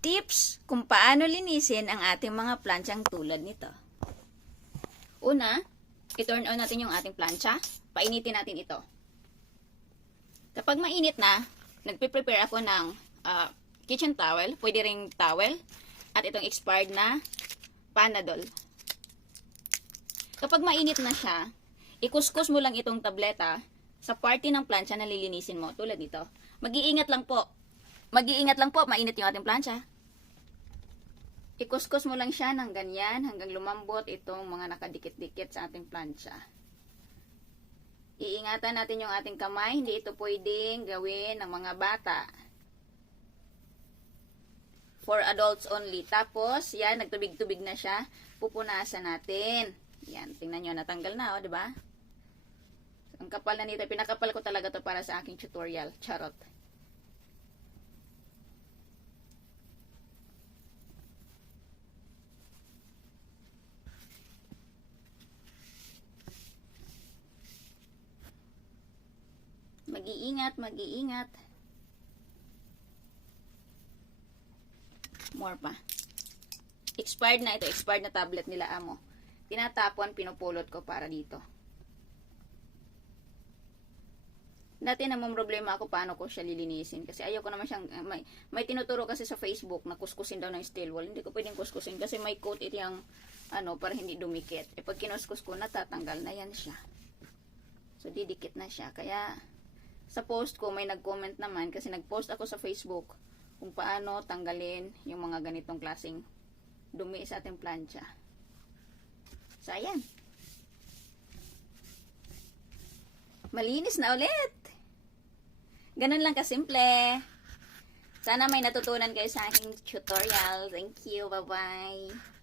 Tips kung paano linisin ang ating mga planchang tulad nito. Una, i-turn on natin yung ating plancha. Painitin natin ito. Kapag mainit na, nagpe-prepare ako ng kitchen towel, pwede ring towel, at itong expired na Panadol. Kapag mainit na siya, ikuskus mo lang itong tableta sa party ng plancha na lilinisin mo, tulad nito. Mag-iingat lang po, mainit yung ating plancha. Ikuskus mo lang siya ng ganyan hanggang lumambot itong mga nakadikit-dikit sa ating plancha. Iingatan natin yung ating kamay, hindi ito pwedeng gawin ng mga bata. For adults only. Tapos, yan, nagtubig-tubig na siya. Pupunasan natin. Yan, tingnan nyo, natanggal na, di ba? Ang kapal na nito, pinakapal ko talaga to para sa aking tutorial. Charot. Mag-iingat, mag-iingat. More pa. Expired na ito. Expired na tablet nila, amo. Tinatapon, pinupulot ko para dito. Dati namang problema ako paano ko siya lilinisin. Kasi ayoko naman siyang, may tinuturo kasi sa Facebook na kuskusin daw ng steel wool. Hindi ko pwedeng kuskusin kasi may coat ito yung, para hindi dumikit. E pag kinuskus ko, natatanggal na yan siya. So, didikit na siya. Kaya, sa post ko, may nag-comment naman kasi nag-post ako sa Facebook kung paano tanggalin yung mga ganitong klaseng dumi sa ating plancha. So, ayan. Malinis na ulit. Ganun lang kasimple. Sana may natutunan kayo sa aking tutorial. Thank you. Bye-bye.